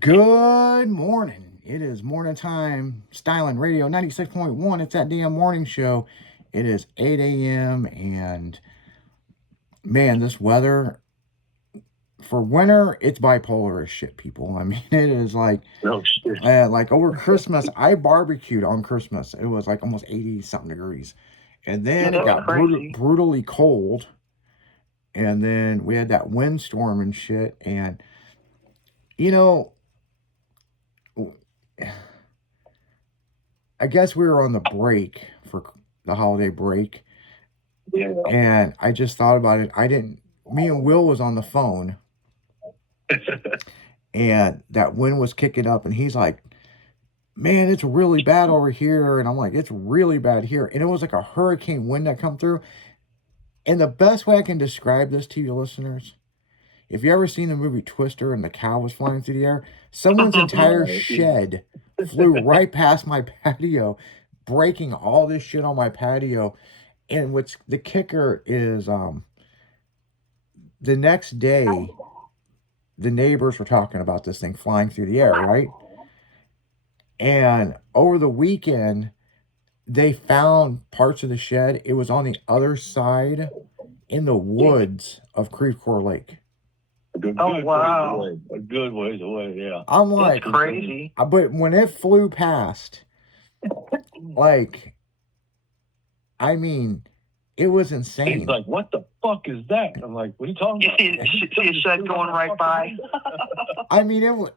Good morning. It is morning time. Styling Radio 96.1. It's that damn morning show. It is 8 a.m. And man, this weather for winter, it's bipolar as shit, people. I mean, it is like, No shit. like over Christmas, I barbecued on Christmas. It was like almost 80 something degrees. And then it got brutally cold. And then we had that windstorm and shit. And, you know, I guess we were on the break for the holiday break. Yeah. And I just thought about it. Me and Will was on the phone and that wind was kicking up and he's like, man, it's really bad over here. And I'm like, it's really bad here. And it was like a hurricane wind that come through. And the best way I can describe this to you listeners, if you ever seen the movie Twister and the cow was flying through the air, someone's entire shed flew right past my patio, breaking all this shit on my patio. And what's the kicker is the next day, the neighbors were talking about this thing flying through the air, right? And over the weekend, they found parts of the shed. It was on the other side in the woods of Creve Coeur Lake. Wow. A good ways away, yeah. I'm like, that's crazy. But when it flew past, like, I mean, it was insane. He's like, what the fuck is that? I'm like, what are you talking about? You see a shed going right by. I mean,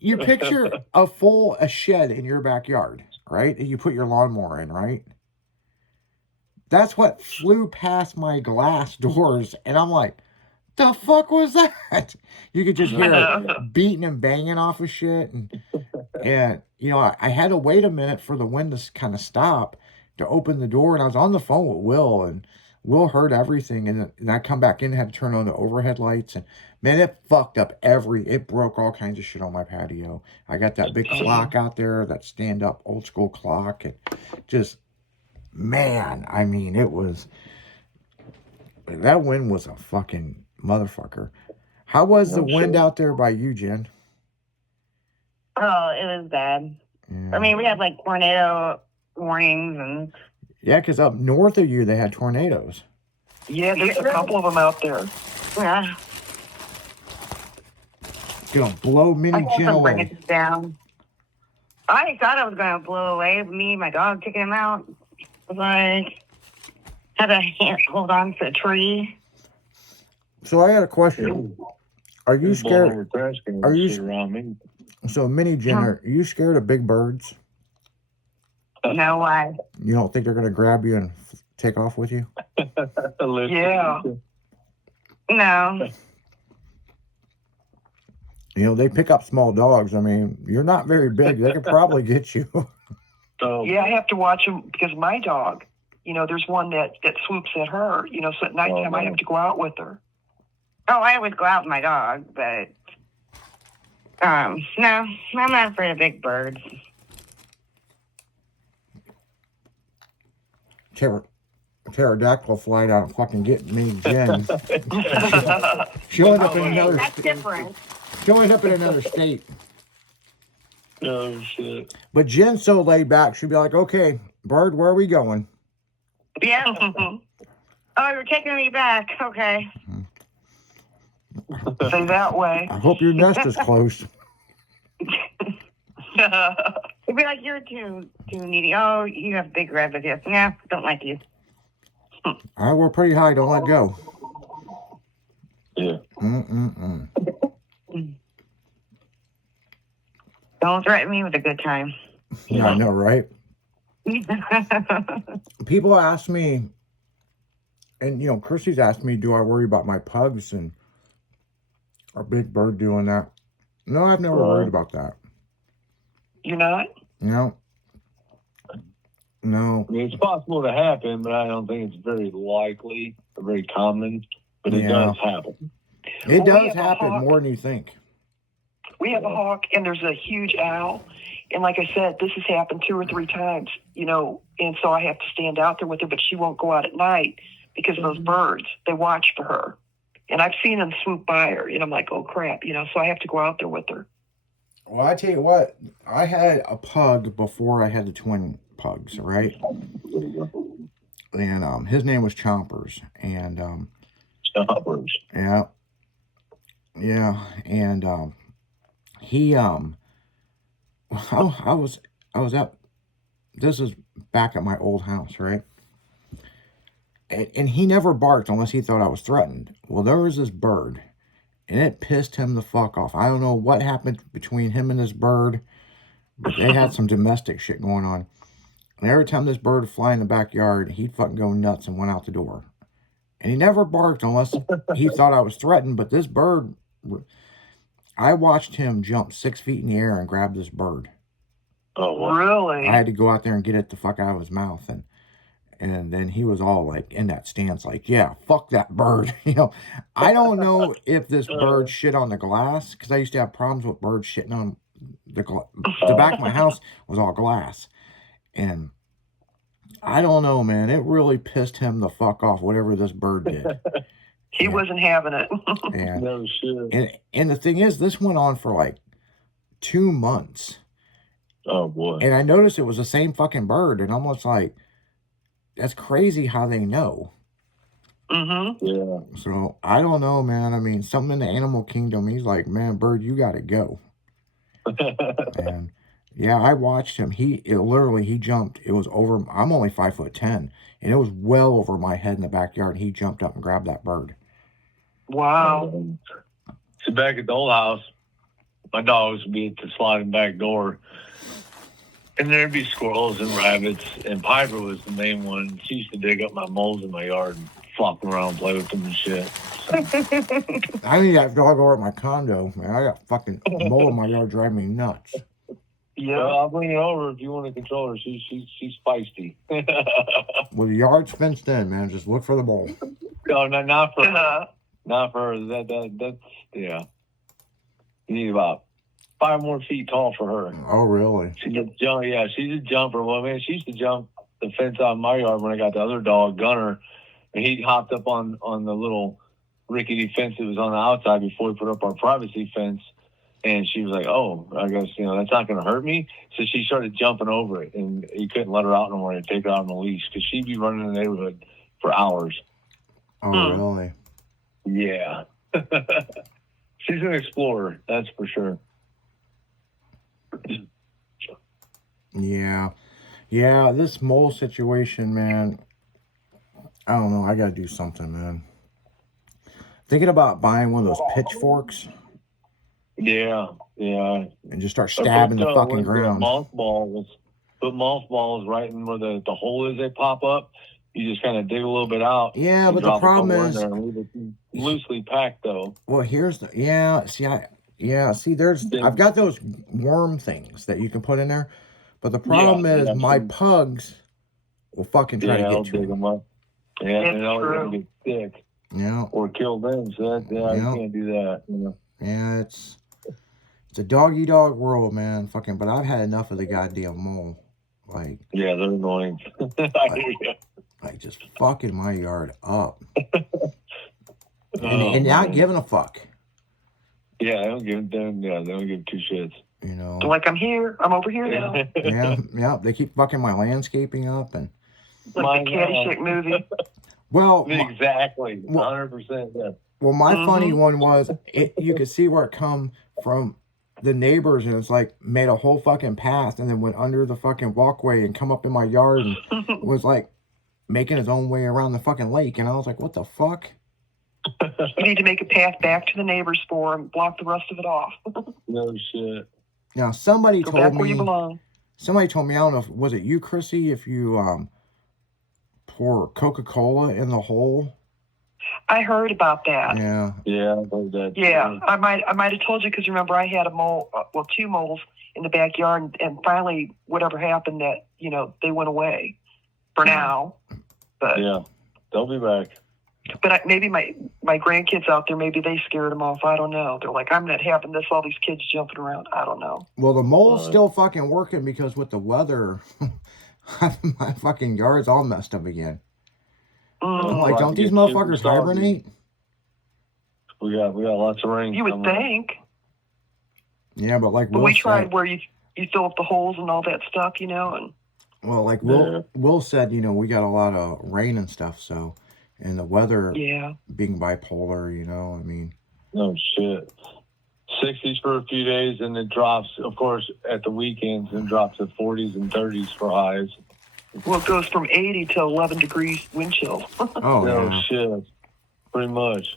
you picture a shed in your backyard, right? And you put your lawnmower in, right? That's what flew past my glass doors. And I'm like, the fuck was that? You could just hear it beating and banging off of shit. And you know, I had to wait a minute for the wind to kind of stop to open the door. And I was on the phone with Will, and Will heard everything. And I come back in and had to turn on the overhead lights. And man, it fucked up it broke all kinds of shit on my patio. I got that big clock out there, that stand up old school clock. And just, man, I mean, that wind was a fucking motherfucker. How was the wind out there by you, Jen? Oh, it was bad. Yeah. I mean, we had like tornado warnings and... Yeah, because up north of you, they had tornadoes. Yeah, there's a couple of them out there. Yeah. Gonna blow Mini Jen away. Down. I thought I was gonna blow away. Me and my dog kicking him out. I was like, had to hold on to a tree. So I had a question. Are you scared? Are you around me? So, Mini Jen, are you scared of big birds? No, why? You don't think they're gonna grab you and take off with you? Yeah. No. You know, they pick up small dogs. I mean, you're not very big. They could probably get you. Yeah, I have to watch them because my dog, you know, there's one that swoops at her, you know, so at nighttime I have to go out with her. Oh, I would go out with my dog, but no, I'm not afraid of big birds. Pterodactyl fly down and fucking get me, Jen. She'll end up in another. That's different. She'll end up in another state. Oh shit! But Jen's so laid back. She'll be like, "Okay, bird, where are we going?" Yeah. Oh, you're taking me back. Okay. Say that way. I hope your nest is close. It'd be like, you're too needy. Oh, you have big red with you. Yeah, don't like you. All right, we're pretty high. Don't let go. Yeah. Don't threaten me with a good time. Yeah, I know, right? People ask me, and you know, Chrissy's asked me, do I worry about my pugs and our big bird doing that? No, I've never worried about that. You're not? No. I mean, it's possible to happen, but I don't think it's very likely or very common. But it does happen. It does happen more than you think. We have a hawk, and there's a huge owl. And like I said, this has happened 2 or 3 times, you know, and so I have to stand out there with her, but she won't go out at night because of those birds. They watch for her. And I've seen them swoop by her, and I'm like, oh, crap, you know, so I have to go out there with her. Well, I tell you what, I had a pug before I had the twin pugs, right? And his name was Chompers, and Chompers. yeah, yeah, and he I was up. This is back at my old house, right? And he never barked unless he thought I was threatened. Well, there was this bird, and it pissed him the fuck off. I don't know what happened between him and this bird, but they had some domestic shit going on. And every time this bird would fly in the backyard, he'd fucking go nuts and went out the door. And he never barked unless he thought I was threatened. But this bird, I watched him jump 6 feet in the air and grab this bird. Oh, wow. Really? I had to go out there and get it the fuck out of his mouth. And then he was all like in that stance, like, yeah, fuck that bird. You know, I don't know if this bird shit on the glass, because I used to have problems with birds shitting on the back of my house was all glass. And I don't know, man. It really pissed him the fuck off, whatever this bird did. He wasn't having it. And, No shit. and the thing is, this went on for like 2 months. Oh, boy. And I noticed it was the same fucking bird. And I'm almost like, that's crazy how they know. Mm-hmm. Yeah. So I don't know, man. I mean, something in the animal kingdom, he's like, man, bird, you got to go. And yeah, I watched him. He jumped. It was over. I'm only 5'10", and it was well over my head in the backyard. He jumped up and grabbed that bird. Wow. So back at the old house, my dogs would be at the sliding back door, and there'd be squirrels and rabbits, and Piper was the main one. She used to dig up my moles in my yard and flop them around and play with them and shit. I need that dog over at my condo, man. I got fucking mole in my yard driving me nuts. Yeah. Well, I'll bring her over if you want to control her. She's feisty. Well, the yard's fenced in, man. Just look for the mole. No, not for her. Not for her. That's yeah. You need about 5 more feet tall for her. Oh, really? She's a jumper. Well, man, she used to jump the fence out of my yard when I got the other dog, Gunner, and he hopped up on the little rickety fence that was on the outside before we put up our privacy fence. And she was like, oh, I guess, that's not going to hurt me. So she started jumping over it, and you couldn't let her out no more and take her out on the leash because she'd be running the neighborhood for hours. Oh, really? Yeah. She's an explorer, that's for sure. Yeah. Yeah, this mole situation, man. I don't know. I got to do something, man. Thinking about buying one of those pitchforks. Yeah. And just start stabbing the fucking ground. Put mothballs right in where the hole is. They pop up. You just kind of dig a little bit out. Yeah, but the problem is loosely packed though. Well, here's the I've got those worm things that you can put in there, but the problem is my pugs will fucking try to get to dig them up. Yeah, It's they're always true. gonna get sick. Yeah. Or kill them. So you can't do that. Yeah, it's a dog-eat-dog world, man. Fucking, but I've had enough of the goddamn mole. Like, yeah, they're annoying. like just fucking my yard up. and not giving a fuck. Yeah, they don't give them. Yeah, they don't give 2 shits. They're like, I'm here. I'm over here now. Yeah. They keep fucking my landscaping up and. Like the Caddyshack movie. Well, exactly, 100%. Yeah. Well, my funny one was you could see where it come from the neighbors, and it's like made a whole fucking path, and then went under the fucking walkway and come up in my yard and was like making his own way around the fucking lake, and I was like, what the fuck? You need to make a path back to the neighbor's for and block the rest of it off. No shit. Now somebody Go told back me. where you belong. Somebody told me, I don't know, was it you, Chrissy? If you pour Coca-Cola in the hole. I heard about that. Yeah. Yeah, I heard that. Yeah, I might have told you because remember I had a mole, 2 moles in the backyard, and finally whatever happened that they went away for now. But yeah, they'll be back. But maybe my grandkids out there, maybe they scared them off. I don't know. They're like, I'm not having this. All these kids jumping around. I don't know. Well, the mole's still fucking working because with the weather, my fucking yard's all messed up again. I'm like, don't these motherfuckers hibernate? We got lots of rain. You would think. Yeah, but like But Will we said, tried where you fill up the holes and all that stuff, you know, and well, like Yeah. Will said, you know, we got a lot of rain and stuff, so, and the weather yeah. being bipolar, you know, I mean, No shit. 60s for a few days, and it drops, of course, at the weekends, and drops to 40s and 30s for highs. Well, it goes from 80 to 11 degrees wind chill. oh No yeah. shit. Pretty much.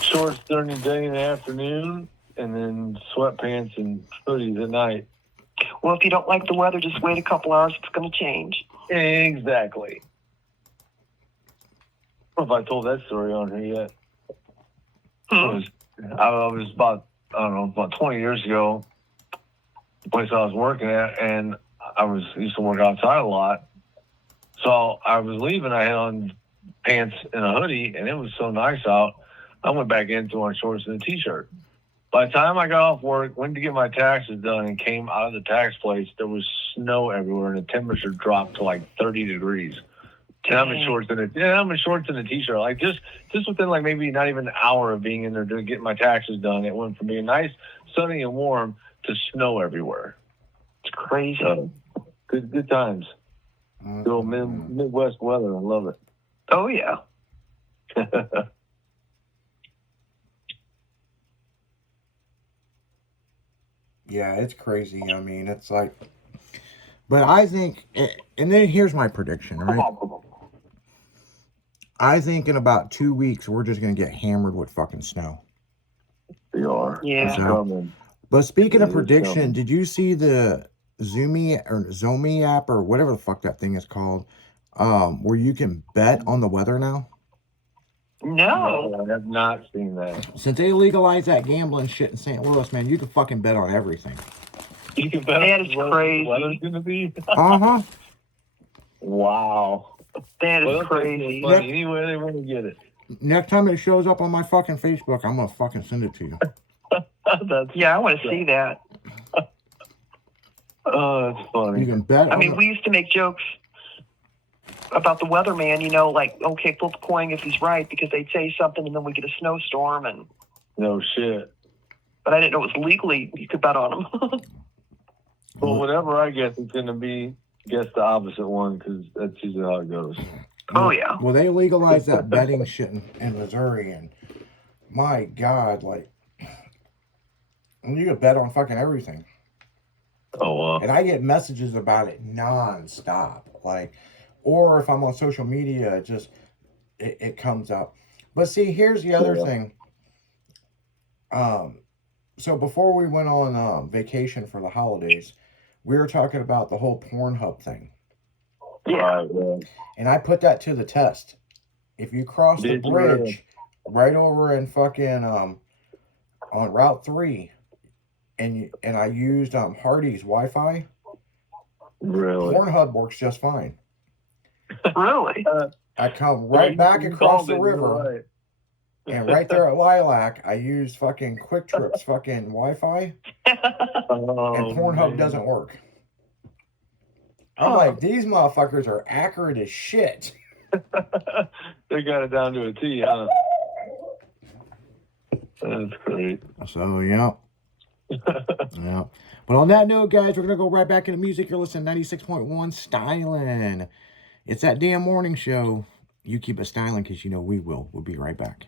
Shorts during the day and the afternoon, and then sweatpants and hoodies at night. Well, if you don't like the weather, just wait a couple hours. It's going to change. Exactly. I don't know if I told that story on here yet. Hmm. I was about, I don't know, about 20 years ago, the place I was working at, and used to work outside a lot. So I was leaving, I had on pants and a hoodie, and it was so nice out. I went back in, threw on shorts and a t-shirt. By the time I got off work, went to get my taxes done, and came out of the tax place, there was snow everywhere, and the temperature dropped to like 30 degrees. And I'm in shorts and a t-shirt. Like just within like maybe not even an hour of being in there to get my taxes done, it went from being nice, sunny, and warm to snow everywhere. It's crazy. So good times. Good old Midwest weather. I love Oh, yeah. it. Yeah, it's crazy. I mean, it's like, but I think, and then here's my prediction, right? I think in about 2 weeks, we're just going to get hammered with fucking snow. We are. Yeah. It's coming. But speaking It of is prediction, coming. did you see the Zomi app or whatever the fuck that thing is called, where you can bet on the weather now? No. I have not seen that. Since they legalized that gambling shit in St. Louis, man, you can fucking bet on everything. You can bet That on is what crazy. the weather's going to be. Uh-huh. Wow. That is Well, crazy. money any way they want to get it. Next time it shows up on my fucking Facebook, I'm gonna fucking send it to you. That's, Yeah, I want to see that. oh, that's You funny. can bet. I mean, we used to make jokes about the weatherman, you know, like, okay, flip a coin if he's right, because they'd say something and then we get a snowstorm. No shit. But I didn't know it was legally you could bet on them. Well, whatever I guess, it's going to be, guess the opposite one, because that's usually how it goes. Oh, yeah. Well, they legalized that betting shit in Missouri, and my God, like, you can bet on fucking everything. Oh, wow. And I get messages about it nonstop, like, or if I'm on social media, it comes up. But see, here's the other thing. So before we went on vacation for the holidays, we were talking about the whole Pornhub thing. Right, yeah. And I put that to the test. If you cross the Did you bridge really? right over in fucking on Route 3 and I used Hardy's Wi-Fi, Really? Pornhub works just fine. Really? I come right back across the river, and right there at Lilac, I used fucking Quick Trip's fucking Wi-Fi, Oh, and Pornhub man. doesn't work. I'm like, these motherfuckers are accurate as shit. They got it down to a T, huh? That's great. So, yeah. Yeah. But on that note, guys, we're going to go right back into music. You're listening to 96.1 Stylin'. It's that damn morning show. You keep it styling because you know we will. We'll be right back.